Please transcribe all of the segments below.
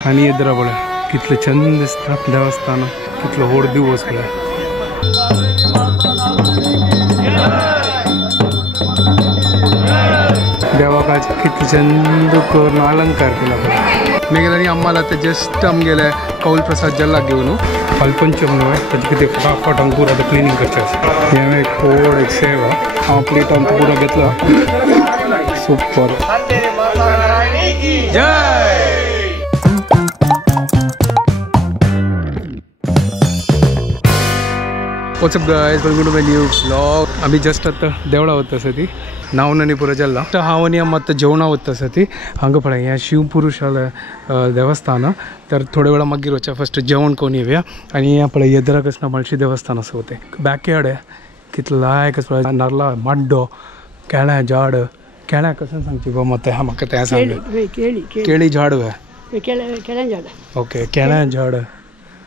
आणि इधर बघा कितले चंद दिसता देवस्थान कितलो व्हड दिवस बघा देवाक आज कितले चंद करून अलंकार केला बघा मी गेल्यानी आम्हाला ते जस्ट आमगेले कौल प्रसाद जल्ला घेऊन फलपंचम न्हू ताजे कितें फटाफट हांगा पुरो आतां क्लिनींग करचें आसा हें एक व्हड एक सेवा हांव प्लेटान पुरो घेतला सुपर जय what's up guys welcome to my new vlog आम्ही जस्ट आता देवळा वता सती नावननी पुरो जल्ला हांव आनी अम्मा आतां जेवणा वता सती हांगा पळय हें शिवपुरुषालय देवस्थान तर थोडे वेळा मागीर वचया फस्ट जेवण करून येवया आनी हें पळय येदरा कृष्ण मळशी देवस्थान असं होते बॅकयार्ड आहे कितलो लायक पळय नारळा माड्डो केळ्या झाड केळ्या कसं सांगची गो मत हा म्हाका तें सांग केळी झाड ओके केळ्या झाड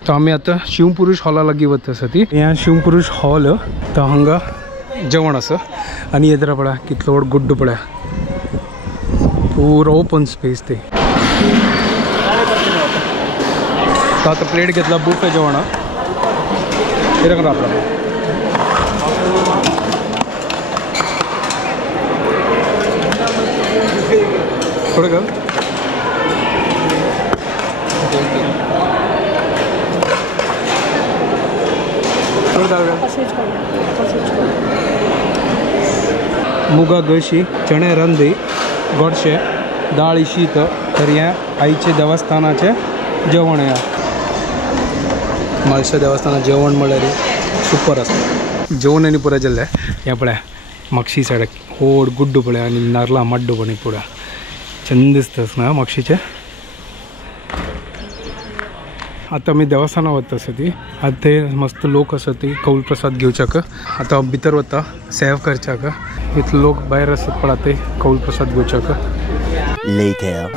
तो आम्ही आता शिवपुरुष हॉला लागी वता सती या शिवपुरुष हॉल तो हांगा जेवण आसा आनी येदरा पळय कितलो व्हड गुड्ड पळय पुरो ओपन स्पेस ते तो आतां प्लेट घेतला बुफे जेवणा कितें रावला थोडं घाल मुगा गशी चणे रंदी गोडशे डाळ शीत तर हें आईचे देवस्थानाचे जेवण या म्हाळशे देवस्थानात जेवण म्हळ्यार सुपर आसता जेवण आनी पुरो जाल्लें हें पळय म्हापशी सायड व्हड गुड्ड पळय आनी नारळां माड्डो पण पुरो चंद दिसता ना म्हापशीचे आता मी देवस्थाना वता ती आता ते मस्त लोक आसा ती कौल प्रसाद घेवच्याक आता भितर वता सेव करच्याक इतले लोक भायर आसतात पण ते कौल प्रसाद घेवच्याक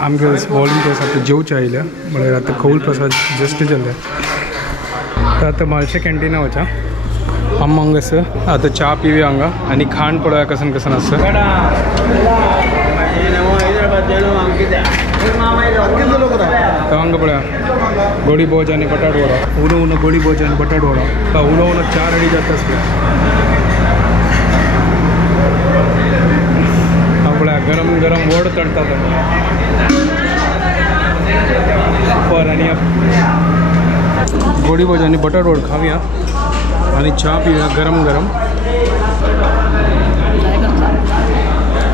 आमगे वॉलंटियर्स आता जेवचे आयल्या म्हळ्यार आता कौल प्रसाद जस्ट जाल्ले तर आता म्हाळशे कॅन्टीना वचा अम्मा हांगा आसा आता च्या पिवया हांगा आनी खाण पळोवया कसन कसन आसा तो हांगा पळया गोडी भोज आनी बटाट वडा उनो उनो गोडी भोज आनी बटाट वडा उनो उनो 4 रेडी जाता पळया गरम गरम वड तळटा सुपर आनी गोडी भोज आनी बटाट वड खावया आनी च्या पिवया गरम गरम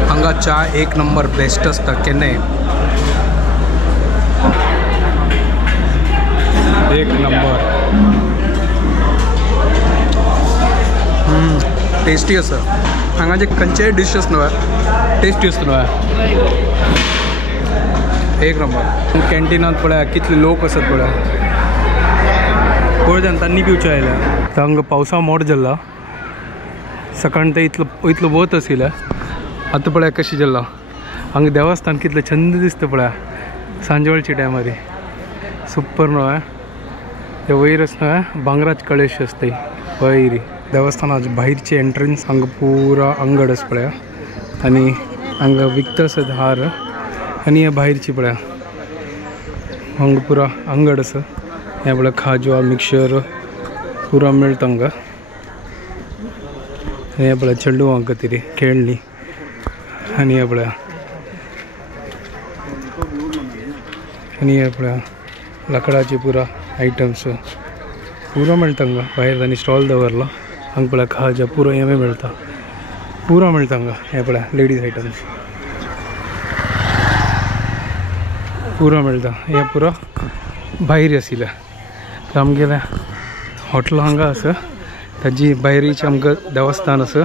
हांगा च्या एक नंबर बेस्ट आसता केन्नाय एक नंबर टेस्टी आसा हांगा जे खंयचेय डिशेस न्हू टेस्टी आसता न्हू एक नंबर कॅन्टीनात पळया कितले लोक आसात पळया पळय तांणी पिवचे आयल्या तर हांगा पावसा मोड जाल्ला सकाळ ते इतलो वत आशिल्लें आतां पळया कशी जाल्ला हांगा देवस्थान कितलें छंद दिसता पळया सांजवेळच्या टायमार सुपर न्हू ते वयर आसता भांगराज कळश आसता वयर देवस्थानाचे भायरचे एंट्रन्स हांगा पुरा अंगड आसा पळया आनी हांगा विकता आसत हार आनी हे भायरची पळया हांगा पुरा अंगड आसा हे पळय खाज्वा मिक्सर पुरा मेळटा हांगा हे पळय चेडू हांगा तरी खेळणी आनी हे पळया आनी हे पळया लाकडाचे पुरा आयटम्स पुरो मेळटा हांगा भायर तांणी स्टॉल दवरला हांगा पळया खाज्या पुरो हें मेळटा पुरो मेळटा हांगा हे पळया लेडीज आयटम्स पुरो मेळटा हें पुरो भायर आशिल्लें आमगेलें हॉटेल हांगा आसा ताजी भायरीचे आमकां देवस्थान आसा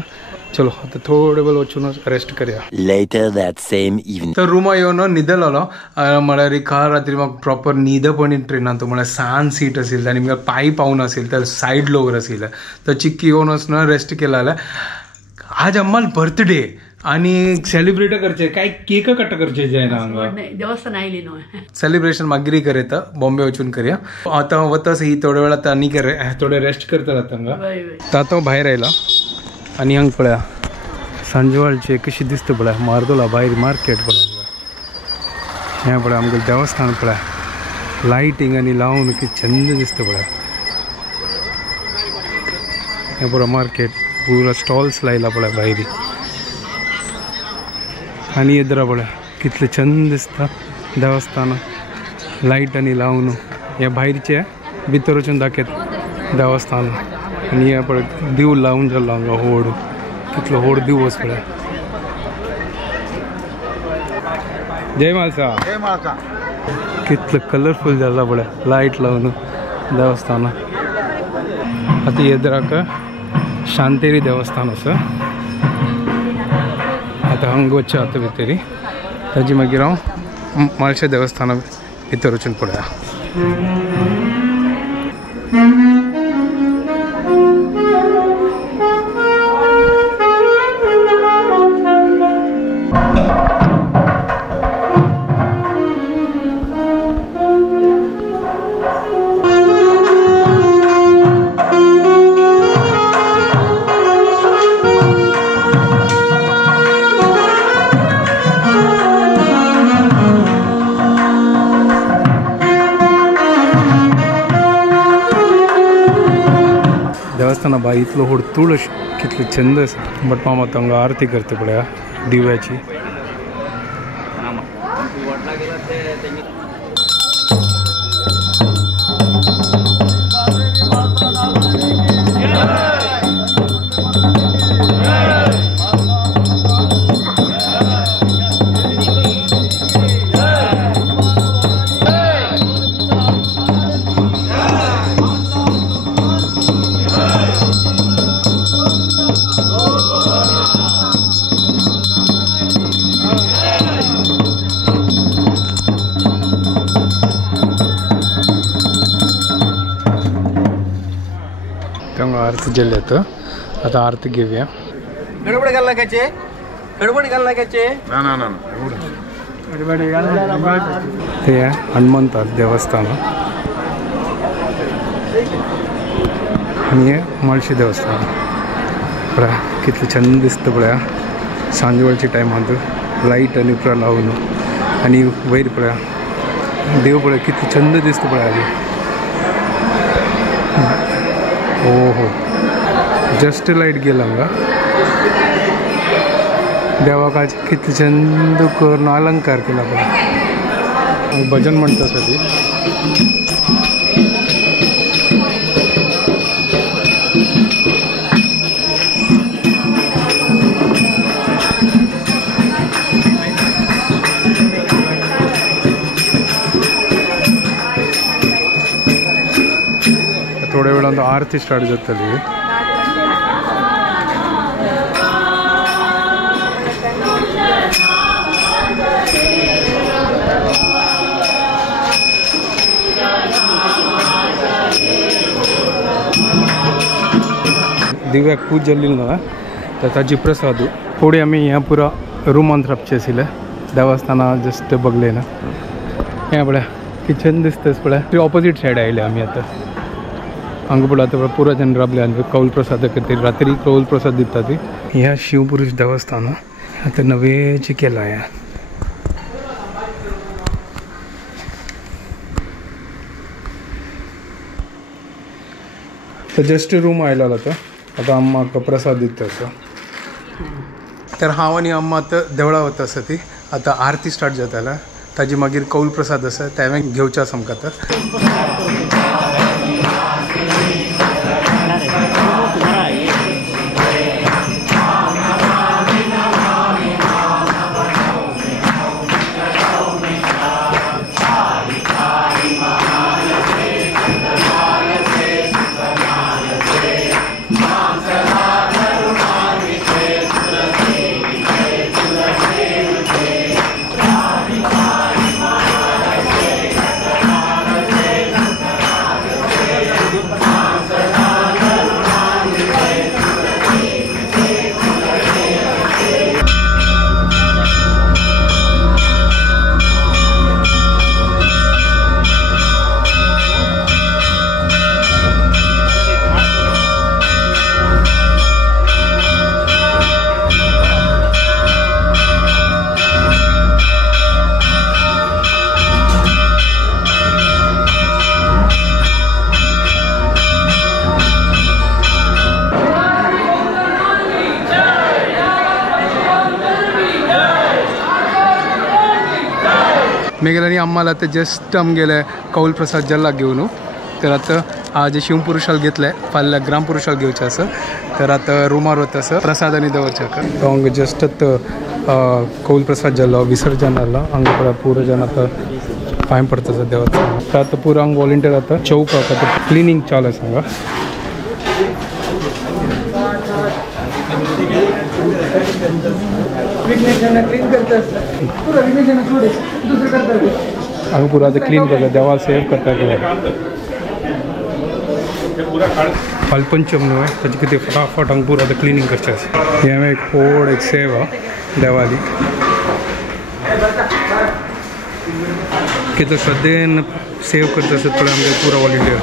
चलो आता थोडे वेळ वचून रेस्ट करूया लेटर दॅट सेम इवनिंग तर रूमा येवन न्हिदलो म्हळ्यार काल रात्री म्हाका प्रॉपर न्हिद पण ट्रेनान तो म्हळ्यार सान सीट आशिल्लें आनी म्हाका पांय पावून आशिल्लें तर सायड लोवर आशिल्लें तर चिक्की येवन वचून रेस्ट केला जाल्यार आज अम्माल बर्थडे आणि सेलिब्रेट करचे काय केक कट करचे जायना हांगा देवस्थान आयली न्हू सेलिब्रेशन मागीर करता बॉम्बे वचून करया आता वतास ही थोड्या वेळ आता आनी थोडे रेस्ट करता हांगा आता भायर आयला आनी हांगा पळया सांजवाळचे कशी दिसता पळया मार्दोला भायर मार्केट पळया हें पळय आमगेलें देवस्थान पळय लाइटिंग आणि लावून किती छंद दिसतं बघा. हे पुरा मार्केट पुरा स्टॉल्स लायला पळय भायरी आणि येदरा पळय कितले छंद दिसता देवस्थान लाईट आणि लावून. या भायरचे भितर वचून दाखयत देवस्थान आणि हे पळय दिव लावून जाल्लो हांगा व्हड कितलो व्हड दिवस पळय. जय मालसा. जय माता. कितलं कलरफुल जाला पळय लाईट लावून देवस्थान. आता येदराक शांतेरी देवस्थान असं. आता हांग वच्चे आता भितरी ताजी मागीर हांव म्हाळशे देवस्थाना भितर वचून पळया. देवस्थाना बाई इतलो व्हड तुळस कितले छंद आसा. बट मामा हांगा आरती करता पळया दिव्याची. आरती जेल्ले आता आरती घेऊया. गडबड घाल लागायचे. गडबड घाल लागायचे. ना ना ना ते हनुमंत देवस्थान आणि हे म्हाळशे देवस्थान पळया कितले छंद दिसतं पळया. सांजवेळची टायमात लाईट आणि पुरा लावून आणि वयर पळया देव पळय कितले छंद दिसतं पळया. हो हो जस्ट लाईट गेला हांगा. देवाक आज कितले छंद करून अलंकार केला पळय. भजन म्हणटा साठी थोड्या वेळान आरती स्टार्ट जातली. दिव्याक पूज जाल्ली न्हू तर ताजी प्रसाद थोडी आमी ह्या पुरा रुमान रावचे आशिल्ले देवस्थाना जस्ट बगले ना. हे पळय किचन दिसताच पळय. ऑपोजीट सायड आयले आमी आतां. हांगा पळय आतां पुरा जन राबले आनी कौल प्रसाद खातीर रात्री कौल प्रसाद दिता ती. ह्या शिवपुरुष देवस्थान आतां नवेची केला. ह्या तर जस्ट रूम आयला आता अम्माक प्रसाद दिता असो. तर हांव आनी अम्मा आतां देवळा वता आसा ती. आतां आरती स्टार्ट जाताला. ताजी मागीर कौल प्रसाद आसा ते हांवें घेवचें आसा आमकां आतां. मेघेलांनी आम्हाला आता जस्ट आमगेले कौल प्रसाद जल्ला घेऊन तर आता आज शिवपुरुषाला घेतलंय फाल्या ग्रामपुरुषाला घेवचें आसा तर आता रुमार वता आसा प्रसादांनी दवरचें तो हांगा जस्ट कौल प्रसाद जाल्लो विसर्जन जाल्लो हांगा पुरो जन आतां पांय पडटा देवाचो तर आतां पुरो हांगा वॉलंटियर आतां चौकाक आतां क्लिनिंग चालू आसा हांगा हांगा पुरो आतां क्लीन करता देवाला सेव करता फालपंचम न्हू ताजे कितें फटाफट हांगा पुरो आतां क्लिनींग करचें आसा हें एक व्हड एक सेवा देवाली कितें सद्यान सेव करता आसत पळय आमचे पुरो वॉलंटियर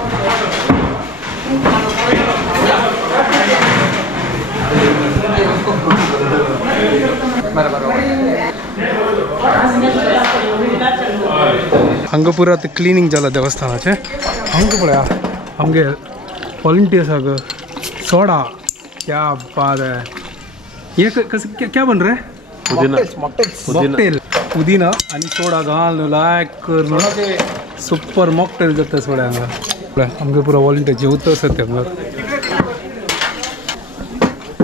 हांगा पुरो आतां क्लिनींग जालां देवस्थानाचें हांगा पळया आमगे वॉलंटियर्स आहा सोडा क्या बात है ये क्या बन रहा है मॉकटेल पुदीना आणि सोडा घालून लायक करून सुपर मॉकटेल जाता सोडा हांगा आमगे पुरो वॉलंटियर जेवता आसत हांगा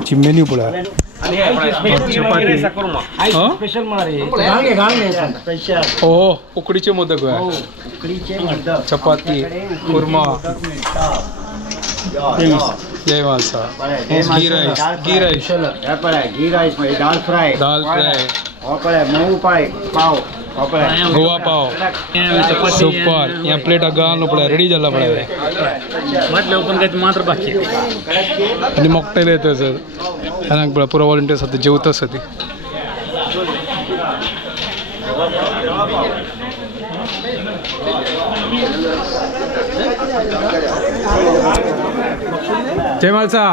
ची मेन्यू पळया ओ उकडीचे मोदक चपाती कुर्मा जय मासा घी राइस दाल फ्राय गोवा पाव सुपर यहाँ प्लेट घालून पळय रेडी जाला पळय मात्र बाकी मॉकटेल येता सर हांगा पळय पुरो वॉलंटियर्स आतां जेवता आसा ती जय मालसा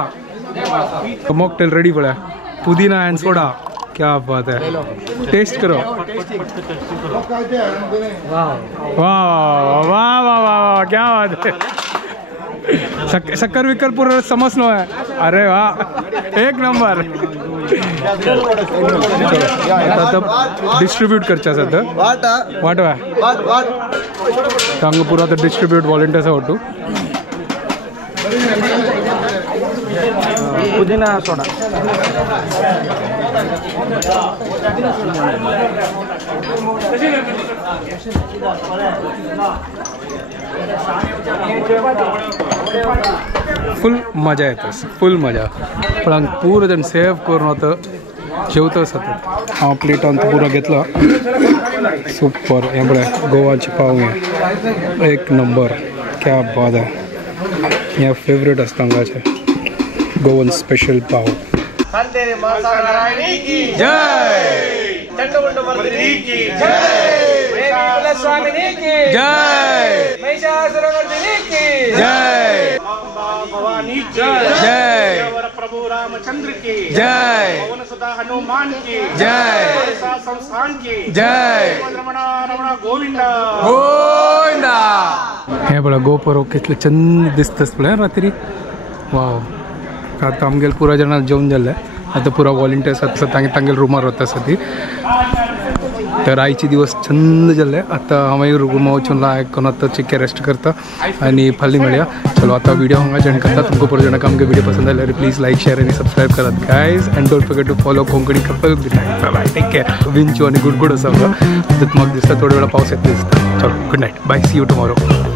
मॉकटेल रेडी पड़ा पुदीना एंड सोडा क्या बात है टेस्ट करो वाह वाह वाह वाह वाह क्या बात है शक्कर विक्कर पूरा समझनो है अरे वाह एक नंबर डिस्ट्रीब्यूट करचा सर वाट हांगा पुरो डिस्ट्रीब्यूट वॉलंटियर्स आवटू पुदीना सोडा फुल मजा येता फुल मजा पण पूर्ण जण सेव करून आता जेवता आसत हांव प्लेटान पुरो घेतलो सुपर हें पळय गोवाची पाव हें एक नंबर क्या बात है हें फेवरेट आसता हांगाचे गोवन स्पेशल पाव जय चंडमुंडमर्दिनी की जय स्वामिनी की जय महिषासुरमर्दिनी की जय भवानी की जय प्रभु रामचंद्र की जय पवन सुता हनुमान की जय संस्थान की जय रमणा गोविंदा गोविंदा हे बघा गोपुरो कितले चंद दिसतस पळय रात्री वाव आता आमगेल पुरा जणांना जेवण जाल्ले आता पुरा वॉलंटियर्स आसा तांगेल रुमार वता आसा ती तर आयचे दिवस छंद जाल्ले आता हांव रुमा वचून लायक करून आतां चिक्के रेस्ट करता आनी फाल्यां मेळया चलो आता व्हिडिओ हांगा जॉइन करता तुमकां पुरो जाणांक आमगे व्हिडिओ पसंद आयल्यार प्लीज लायक शेअर आनी सबस्क्रायब करात guys and don't forget to follow Konkani couple bye take care विंचू आनी गुड आसा हांगा म्हाका दिसता थोड्या वेळा पावस येता दिसता चलो good night bye see you tomorrow